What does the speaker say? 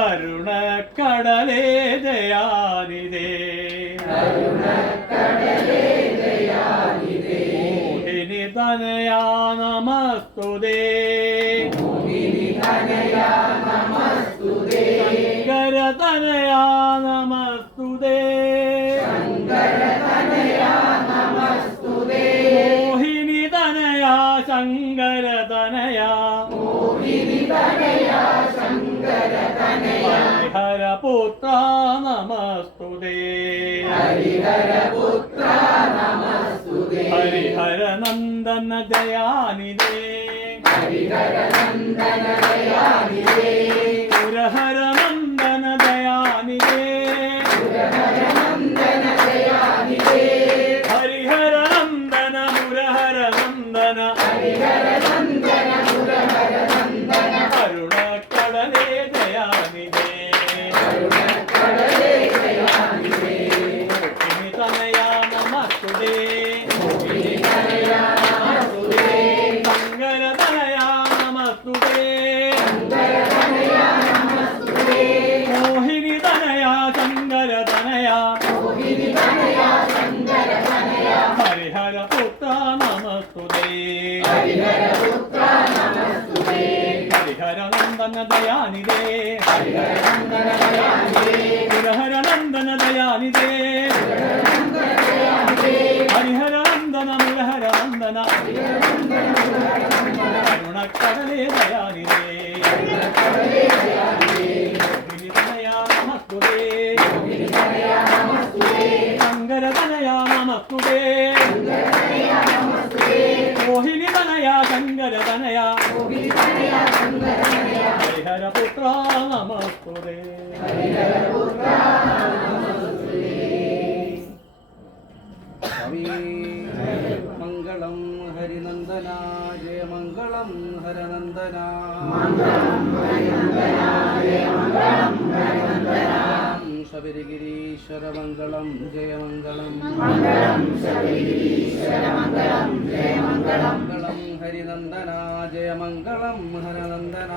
അരുണക്കടലേ ദയാനിധേ മോഹിനി തനയാ നമസ്തുതേ ശങ്കര തനയാ നമസ്തുതേ മോഹിനി തനയാ ശങ്കര തനയാ ഹരിഹരപുത്ര നമസ്തുതേ ഹരിഹരനന്ദന ദയാനിധേ പുരഹരനന്ദന ദയാനിധേ ഹരിഹരനന്ദന മുരഹരനന്ദന അരുണക്കടലേ ദയാനിധേ മോഹിനി തനയാ നമസ്തുതേ ശങ്കര തനയാ നമസ്തുതേ മോഹിനി തനയാ ശങ്കര തനയാ ഹരിഹരപുത്ര നമസ്തുതേ ഹരിഹരനന്ദന ദയാനിധേ മുരഹരനന്ദന ദയാനിധേ ഹരിഹരനന്ദന മുരഹരനന്ദന അരുണക്കടലേ ദയാനിധേ മോഹിനി തനയാ നമസ്തുതേ ശങ്കര തനയാ നമസ്തുതേ മോഹിനി തനയാ ശങ്കര തനയാ ഹരിഹരപുത്ര നമസ്തുതേ മംഗളം ഹരിനന്ദന ജയ മംഗളം ഹരനന്ദന ശബരിഗിരീശ്വര മംഗളം ജയ മംഗളം മംഗളം ഹരിനന്ദന ജയ മംഗളം ഹരനന്ദന